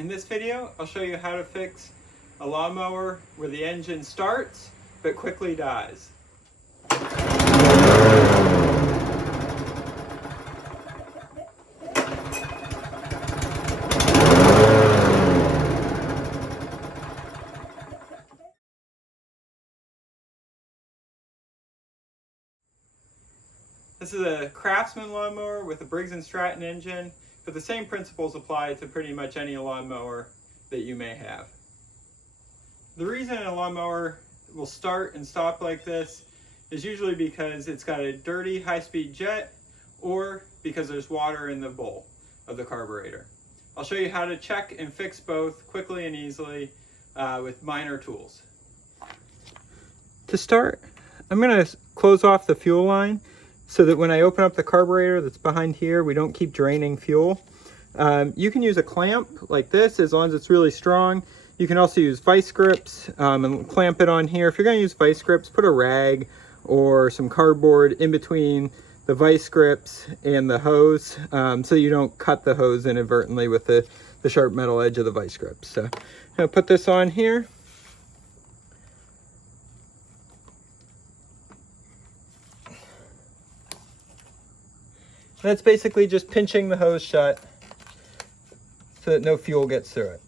In this video, I'll show you how to fix a lawnmower where the engine starts but quickly dies. This is a Craftsman lawnmower with a Briggs and Stratton engine, but the same principles apply to pretty much any lawnmower that you may have. The reason a lawnmower will start and stop like this is usually because it's got a dirty high-speed jet or because there's water in the bowl of the carburetor. I'll show you how to check and fix both quickly and easily with minor tools. To start, I'm going to close off the fuel line so that when I open up the carburetor that's behind here, we don't keep draining fuel. You can use a clamp like this as long as it's really strong. You can also use vice grips and clamp it on here. If you're going to use vice grips, put a rag or some cardboard in between the vice grips and the hose so you don't cut the hose inadvertently with the sharp metal edge of the vice grips. So I'm going to put this on here. That's basically just pinching the hose shut so that no fuel gets through it.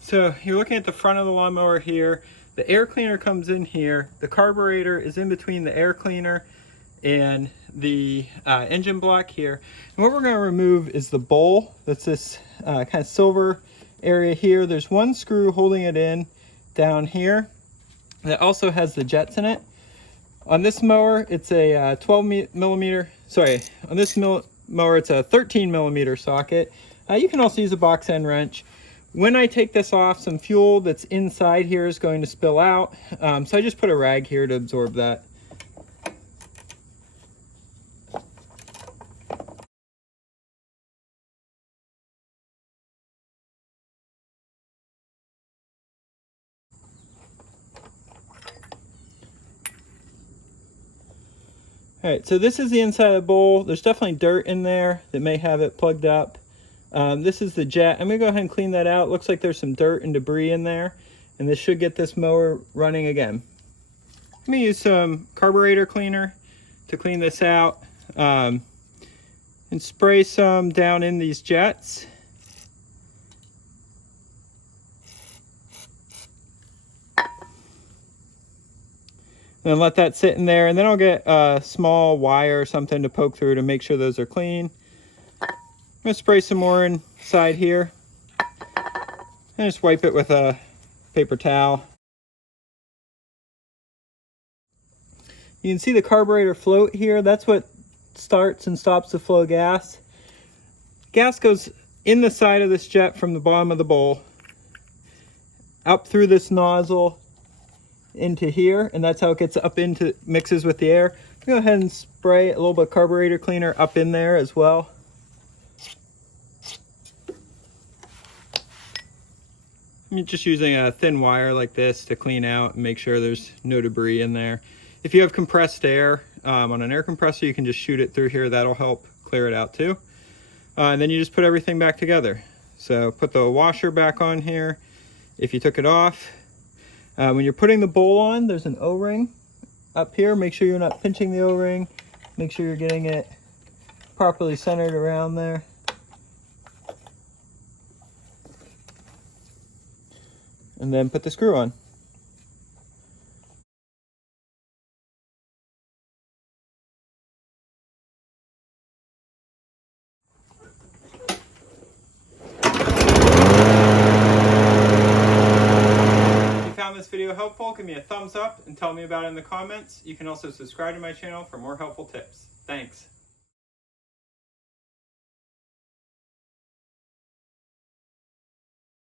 So you're looking at the front of the lawnmower here. The air cleaner comes in here. The carburetor is in between the air cleaner and the engine block here. And what we're going to remove is the bowl. That's this kind of silver area here. There's one screw holding it in down here that also has the jets in it. On this mower, it's a on this mower, it's a 13 millimeter socket. You can also use a box end wrench. When I take this off, some fuel that's inside here is going to spill out. So I just put a rag here to absorb that. All right, so this is the inside of the bowl. There's definitely dirt in there that may have it plugged up. This is the jet. I'm gonna go ahead and clean that out. Looks like there's some dirt and debris in there, and this should get this mower running again. I'm gonna use some carburetor cleaner to clean this out and spray some down in these jets. And let that sit in there, and then I'll get a small wire or something to poke through to make sure those are clean. I'm going to spray some more inside here and just wipe it with a paper towel. You can see the carburetor float here. That's what starts and stops the flow of gas. Gas goes in the side of this jet from the bottom of the bowl up through this nozzle into here, and that's how it gets up into mixes with the air. Go ahead and spray a little bit of carburetor cleaner up in there as well. I'm just using a thin wire like this to clean out and make sure there's no debris in there. If you have compressed air on an air compressor, you can just shoot it through here. That'll help clear it out too. And then you just put everything back together. So put the washer back on here if you took it off. When you're putting the bowl on, there's an O-ring up here. Make sure you're not pinching the O-ring. Make sure you're getting it properly centered around there. And then put the screw on. This video helpful, give me a thumbs up and tell me about it in the comments. You can also subscribe to my channel for more helpful tips. Thanks.